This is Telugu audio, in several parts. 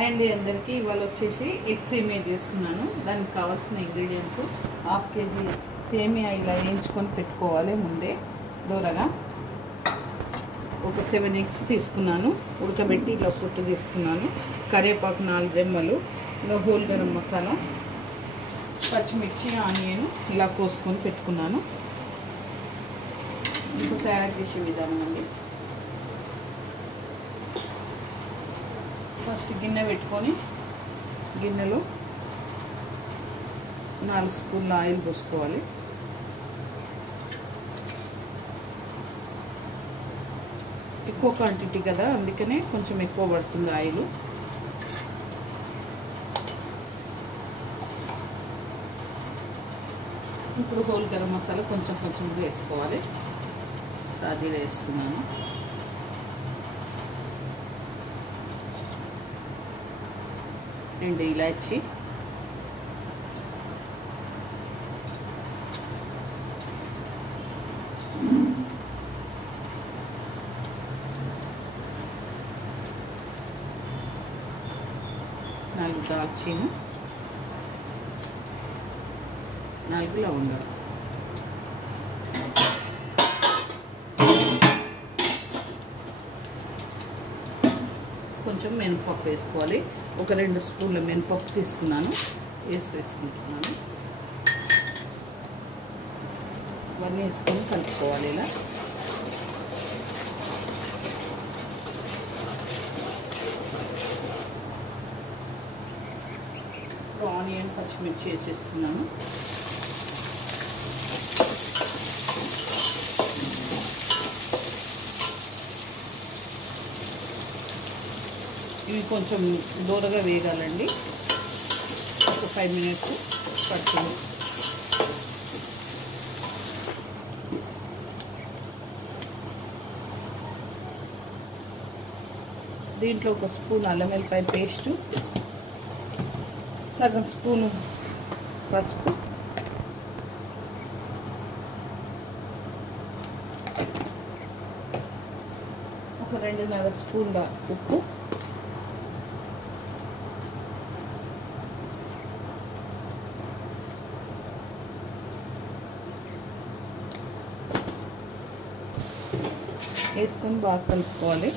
హాయ్ అండి అందరికీ. ఇవాళ వచ్చేసి ఎగ్ సేమియా చేస్తున్నాను. దానికి కావాల్సిన ఇంగ్రీడియంట్స్ హాఫ్ కేజీ సేమియా ఇలా వేయించుకొని పెట్టుకోవాలి. ముందే దూరగా ఒక 7 ఎగ్స్ తీసుకున్నాను, ఉడకబెట్టి ఇలా పొట్టు తీసుకున్నాను. కరివేపాకు 4 రెమ్మలు, ఇంకా హోల్ గరం మసాలా, పచ్చిమిర్చి, ఆనియన్ ఇలా కోసుకొని పెట్టుకున్నాను. ఇప్పుడు తయారు చేసే విధానం అండి. ఫస్ట్ గిన్నె పెట్టుకొని గిన్నెలో 4 స్పూన్ల ఆయిల్ పోసుకోవాలి. ఎక్కువ క్వాంటిటీ కదా, అందుకనే కొంచెం ఎక్కువ పడుతుంది ఆయిల్. ఇప్పుడు హోల్ గరం మసాలా కొంచెం కొంచెం వేసుకోవాలి. సాజీరా వేస్తున్నాను. రెండు ఇలాచి, నాలుగు దాల్చీని, 4 లవంగాలు, కొంచెం మినపప్పు వేసుకోవాలి. ఒక 2 స్పూన్ల మినపప్పు తీసుకున్నాను, వేసుకుంటున్నాను. ఇవన్నీ వేసుకొని కలుపుకోవాలి. ఇలా ఆనియన్, పచ్చిమిర్చి వేసేస్తున్నాను. ఇవి కొంచెం దూరగా వేగాలండి. ఒక 5 మినిట్స్ పడుతుంది. దీంట్లో ఒక స్పూన్ అల్లం వెల్లిపాయ పేస్టు, సగం స్పూను పసుపు, ఒక 2.5 స్పూన్ల ఉప్పు, వేసుకొని బాగా కలుపుకోవాలి.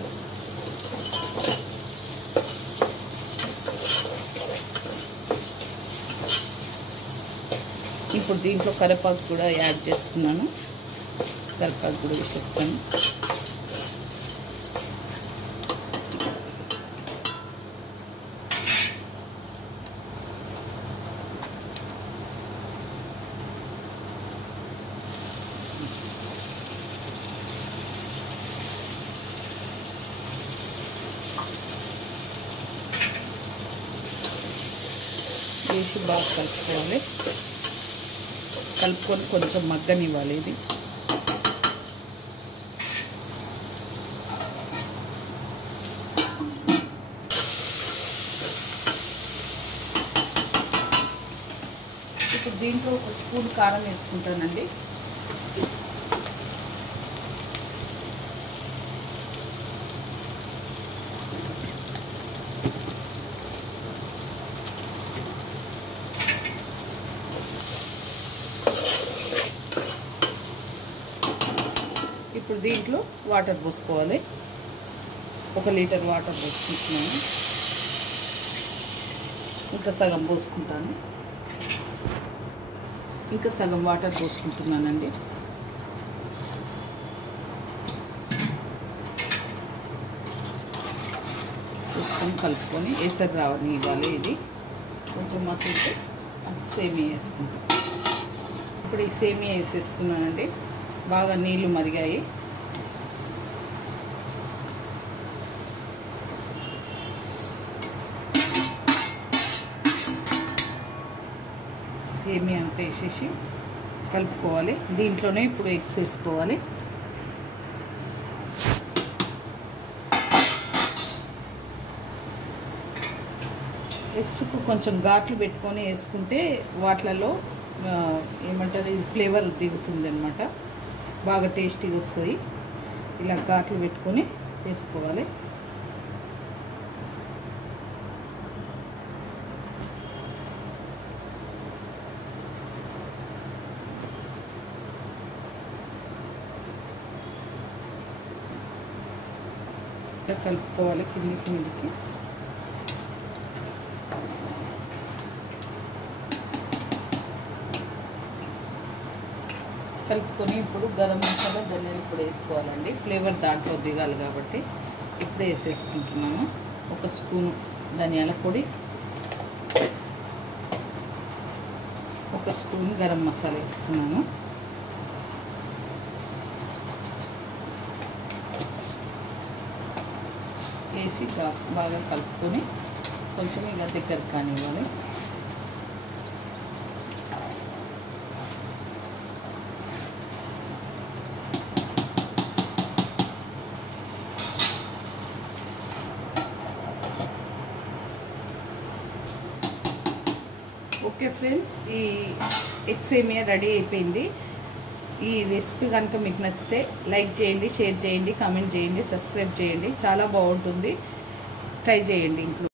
ఇప్పుడు దీంట్లో కరివేపాకు కూడా యాడ్ చేస్తున్నాను. కరివేపాకు కూడా వేసేస్తాను. వేసి బాగా కలుపుకోవాలి. కలుపుకొని కొంచెం మగ్గనివ్వాలి. ఇది ఇప్పుడు దీంట్లో ఒక స్పూన్ కారం వేసుకుంటానండి. ఇప్పుడు దీంట్లో వాటర్ పోసుకోవాలి. 1 లీటర్ వాటర్ పోసుకుంటున్నాను. ఇంకా సగం పోసుకుంటాను. ఇంకా సగం వాటర్ పోసుకుంటున్నానండి. పోసుకొని కలుపుకొని ఎసరు రావని ఇవ్వాలి. ఇది కొంచెం మసిలితే సేమియా వేసుకుంటాం. ఇప్పుడు ఈ సేమియా వేసేస్తున్నానండి. బాగా నీళ్ళు మరిగాయి. సేమియా అంతా వేసేసి కలుపుకోవాలి. దీంట్లోనే ఇప్పుడు ఎగ్స్ వేసుకోవాలి. ఎగ్స్కు కొంచెం ఘాట్లు పెట్టుకొని వేసుకుంటే వాటిలలో ఏమంటారు, ఇది ఫ్లేవర్ దిగుతుంది అన్నమాట. బాగా టేస్టీగా వస్తాయి. ఇలా ఘాట్లు పెట్టుకొని వేసుకోవాలి. బాగా కలుపుకోవాలి కిందికి మీదికి. కలుపుకొని ఇప్పుడు గరం మసాలా ధనియాల పొడి వేసుకోవాలండి. ఫ్లేవర్ దాంట్లో దిగాలి కాబట్టి ఇప్పుడు వేసేసుకుంటున్నాను. 1 స్పూను ధనియాల పొడి, 1 స్పూన్ గరం మసాలా వేస్తున్నాను. వేసి బాగా కలుపుకొని కొంచెం ఇక దగ్గర కానివ్వాలి. ఓకే ఫ్రెండ్స్, ఈ ఎగ్ సేమియా రెడీ అయిపోయింది. ఈ రెసిపీ కనుక మీకు నచ్చితే లైక్ చేయండి, షేర్ చేయండి, కామెంట్ చేయండి, సబ్స్క్రైబ్ చేయండి. చాలా బాగుంటుంది, ట్రై చేయండి ఇంట్లో.